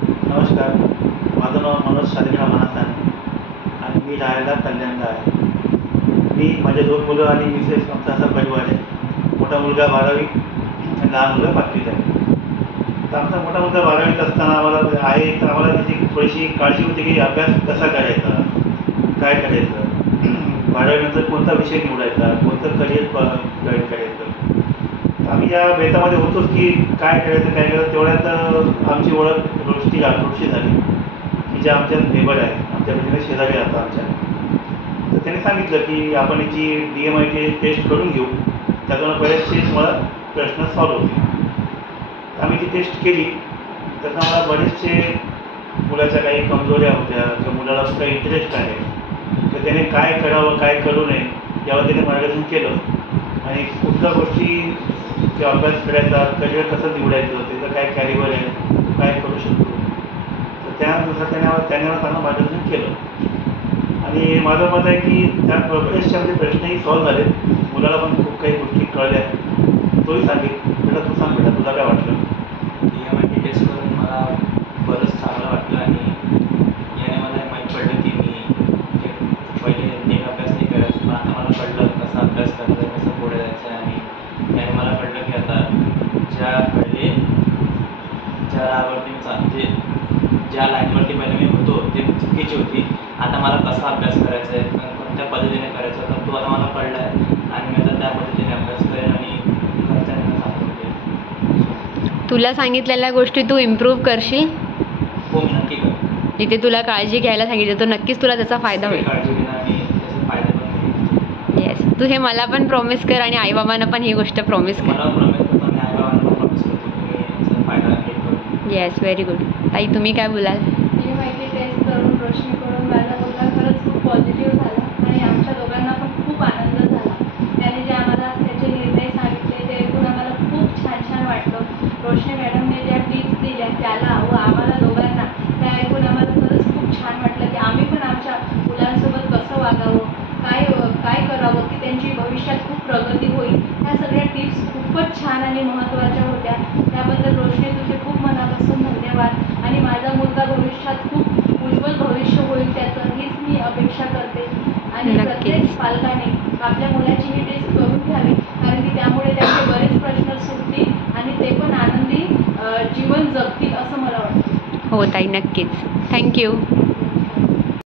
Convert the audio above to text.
नमस्कार, माझं नाव मनोज शालिग्राम मानासाने आणि मी राहायला कल्याणला आहे. मी माझे 2 मुलं आणि मिसेस आमचा असा परिवार आहे. मोठा मुलगा 12वी आणि लहान मुलगा 5वीत आहे. तर आमचा मोठा मुलगा 12वीत असताना आम्हाला आहे तर आम्हाला त्याची थोडीशी काळजी होती की अभ्यास कसा करायचा, काय करायचं, 12वी नंतर कोणता विषय निवडायचा, कोणतं करिअर गाईड करायचं. आम्ही या बेतामध्ये होतोच की काय करायचं. तेवढ्यात आमची ओळख रोष्टी राठोडशी झाली की ज्या आमच्या नेबर आहेत, आमच्या म्हणजे शेजारी राहतात आमच्या. तर त्यांनी सांगितलं की आपण याची DMIT टेस्ट करून घेऊ, त्यातून बरेचसे मला प्रश्न सॉल्व्ह होतील. आम्ही ती टेस्ट केली. त्यातून आम्हाला बरेचसे मुलाच्या काही कमजोऱ्या होत्या किंवा मुलाला काही इंटरेस्ट आहे तर त्याने काय करावं काय करू नये यावर त्याने मार्गदर्शन केलं. आणि कुठल्या गोष्टी किंवा अभ्यास करायचा, करिअर कसं निवडायचं, त्याचं काय कॅरियर आहे, काय करू शकतो. तर त्यानुसार त्याने मला चांगलं मार्गदर्शन केलं. आणि माझं मत आहे की त्या बरेचसे प्रश्नही सॉल्व्ह झाले. मुलाला पण खूप काही गोष्टी कळल्या. तोही सांगेल. बेटा तू सांग, बेटा तुला काय वाटलं? DMIT टेस्ट करून मला बरंच चांगलं वाटलं आणि याने मला माहीत पडलं की मी म्हणजे पहिले नीट अभ्यास नाही करायचो, पण आता मला कळलं कसा अभ्यास करायचा आहे, कसं पुढे जायचं आहे. आणि याने मला कळलं की आता ज्या राहावरती मी म्हणजे ज्या लाईनवरती पहिले मी होतो ते चुकीची होती. आता मला कसा अभ्यास करायचा आहे, कोणत्या पद्धतीने करायचा तर तो आता मला कळला आहे आणि मी आता त्या पद्धतीने अभ्यास करेन आणि घरच्यांना सांगून देईन. तुला सांगितलेल्या गोष्टी तू इम्प्रूव्ह करशील. हो, मी नक्की करेन. जिथे तुला काळजी घ्यायला सांगितलं तर नक्कीच तुला त्याचा फायदा होईल. काळजी घेणं आणि त्याचे फायदे पण घेईन. येस, तू हे मला पण प्रॉमिस कर आणि आईबाबांना पण ही गोष्ट प्रॉमिस कर. मला प्रॉमिस करतो आणि आईबाबांना पण प्रॉमिस करतो की मी याचा फायदा घेईन. Yes, very good. ताई तुम्ही काय बोलाल? DMIT टेस्ट करून रोशनीकडून माझा मुलगा खरंच खूप पॉझिटिव्ह झाला आणि आमच्या दोघांना पण खूप आनंद झाला. त्याने जे आम्हाला त्याचे निर्णय सांगितले ते ऐकून आम्हाला खूप छान छान वाटलं. रोशनी मॅडमने ज्या टिप्स दिल्या त्याला व आम्हाला दोघांना त्या ऐकून आम्हाला खरंच खूप छान वाटलं की आम्ही पण आमच्या मुलांसोबत कसं वागावं, काय करावं की त्यांची भविष्यात खूप प्रगती होईल. ह्या सगळ्या टिप्स खूपच छान आणि महत्त्वाच्या होत्या. त्याबद्दल रोशनी तुझे खूप मनापासून धन्यवाद. आणि माझा मुलगा भविष्यात खूप उज्ज्वल भविष्य होईल त्याचं हीच मी अपेक्षा करते. आणि नक्कीच. प्रत्येक पालकाने आपल्या मुलाची ही टेस्ट करून घ्यावी, कारण की त्यामुळे त्यांचे बरेच प्रश्न सुटतील आणि ते पण आनंदी जीवन जगतील असं मला वाटतं. हो ताई, नक्कीच. थँक्यू.